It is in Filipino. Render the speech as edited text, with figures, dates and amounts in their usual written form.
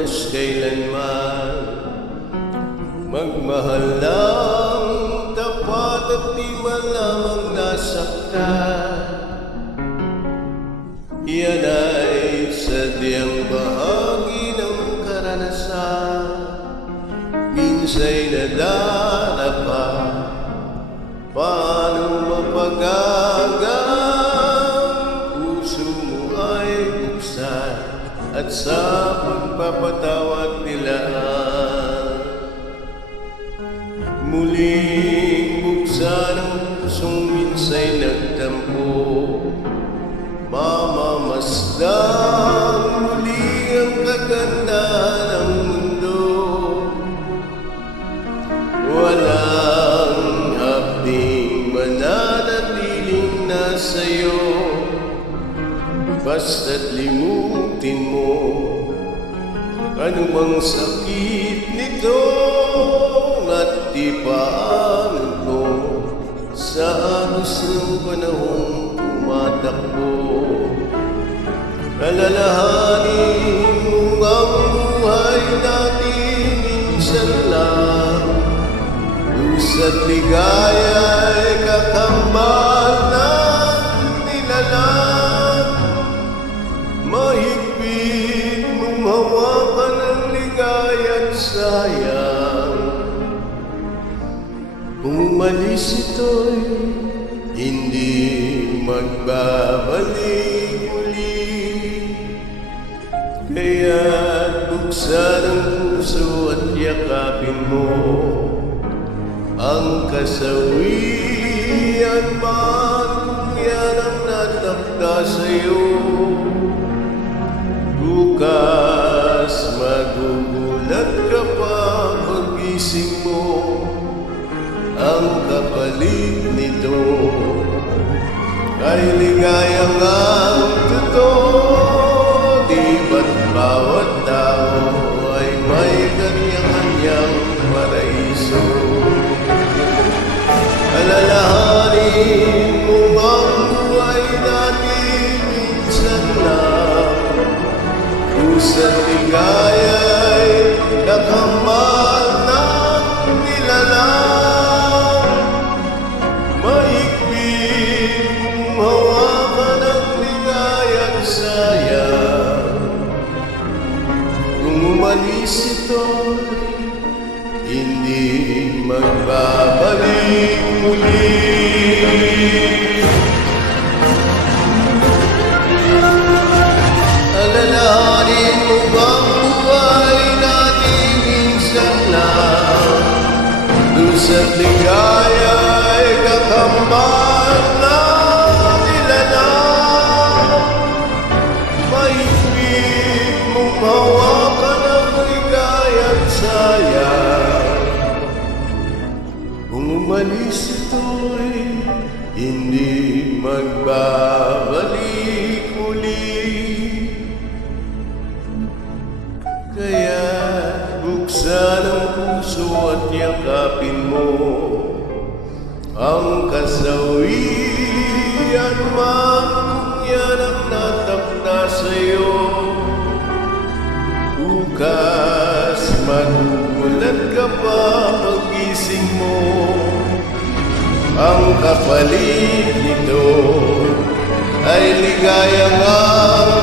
oras kailanman. Magmahal lang tapat at di man lamang nasaktan. Yan ay sadyang bahagi ng karanasan. Minsa'y nadarapa, paano mapagagang puso mo ay buksan at sa pagpapatawad nilaan. Muling buksan ang pusong minsa'y nagtampo, mamamasdan muli ang kagandahan ng mundo. Walang hapding mananatiling nasa'yo, basta't limutin mo anumang sakit nito at di paano ko sa agos ng panahong tumatakbo. Alalahanin mo ang buhay natin minsan lang, lusa't ligaya ay kakambal ng nilalang. Mahigpit mong hawakan ang ligaya't sayang. Kung umalis ito'y hindi magbabalik muli. Kaya't buksan ang puso at yakapin mo ang kasawian man kung yan ang natakda sa'yo. Bukas magugulat ka pa pagising mo, ang kapalit nito ay ligayang ang totoo. Di ba't bawat tao ay may kanya-kanyang paraiso? Alalahanin mo ang buhay natin minsan lang, lusa't ligaya ay kakambal ng nilalang. Mahigpit mong hawakan ang ligaya't sayang. Kung umalis ito'y hindi magbabalik muli. Alalahanin mo ang buhay natin minsan lang, lusa't ligaya ay kakambal ng nilalang. Mahigpit mong hawakan ang ligaya't sayang. Kung umalis ito'y hindi magbabalik muli. Kaya buksan ang puso at yakapin mo ang kasawian man kung yan ang natakda sa'yo. Bukas magugulat ka pa pagising mo, ang kapalit nito ay ligayang ang